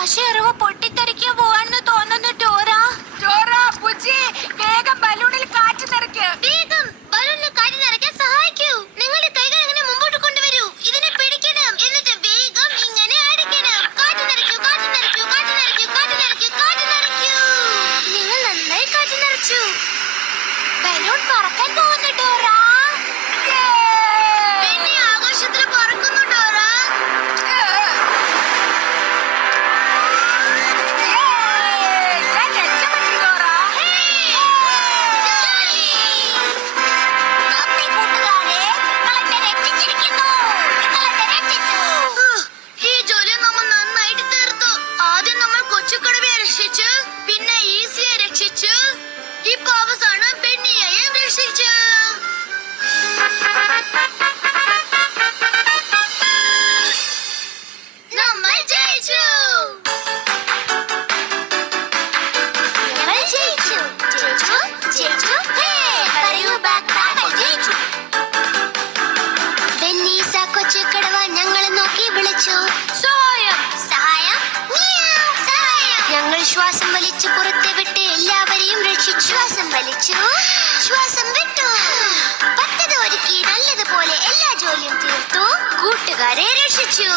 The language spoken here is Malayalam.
പക്ഷേ അറിവ് പൊട്ടിത്തെറിക്കാൻ പോവാന്ന് തോന്നുന്നു ടോറ. വേഗം ബലൂണിൽ കാറ്റ് നിറയ്ക്ക്. വേഗം ബലൂണിൽ കാറ്റ് നിറയ്ക്കാൻ സഹായിക്കൂ. നിങ്ങളുടെ കൈകൾ അങ്ങനെ മുമ്പോട്ട് കൊണ്ടുവരൂ. ഇതിനെ പിടിക്കണം. എന്നിട്ട് വേഗം ഇങ്ങനെ അടിക്കണം. കാറ്റ് നിറയ്ക്കൂ, കാറ്റ് നിറയ്ക്കൂ, കാറ്റ് നിറയ്ക്കൂ, കാറ്റ് നിറയ്ക്കൂ, കാറ്റ് നിറയ്ക്കൂ. നിങ്ങൾ നന്നായി കാറ്റ് നിറച്ചു. ബലൂൺ പറക്കാൻ പോകുന്നു ടോറ. പിന്നെ ആകാശത്തിൽ പറക്കുന്നു ടോറ. പിന്നെ ഈസിയെ രക്ഷിച്ചു. ഇപ്പൊ അവസാനം പെണ്ണിയെയും രക്ഷിച്ചു. നമ്മൾ ജയിച്ചു. കൊച്ചുക്കടവ ഞങ്ങളെ നോക്കി വിളിച്ചു. സഹായം. ഞങ്ങൾ ശ്വാസം വലിച്ചു പുറത്തെ വിട്ട് എല്ലാവരെയും രക്ഷിച്ചു. ശ്വാസം വലിച്ചു, ശ്വാസം വിട്ടു. പദ്ധതി ഒരുക്കി നല്ലതുപോലെ എല്ലാ ജോലിയും തീർത്തു. കൂട്ടുകാരെ രക്ഷിച്ചു.